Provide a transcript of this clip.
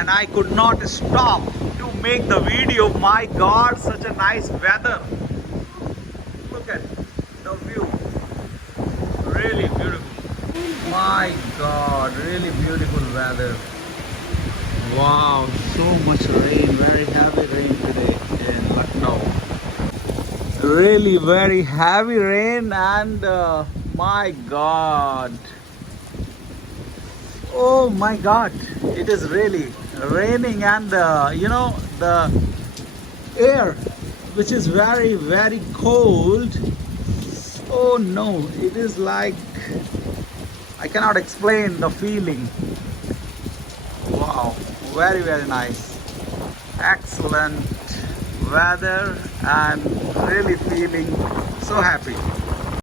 and I could not stop to make the video. My God, such a nice weather. Look at the view. Really beautiful. My God, really beautiful weather. Wow, so much rain, very heavy rain today in Lucknow. Really very heavy rain and my God. Oh my God, it is really raining and the air which is very very cold. Oh no, it is like I cannot explain the feeling. Wow, very very nice. Excellent weather and really feeling so happy.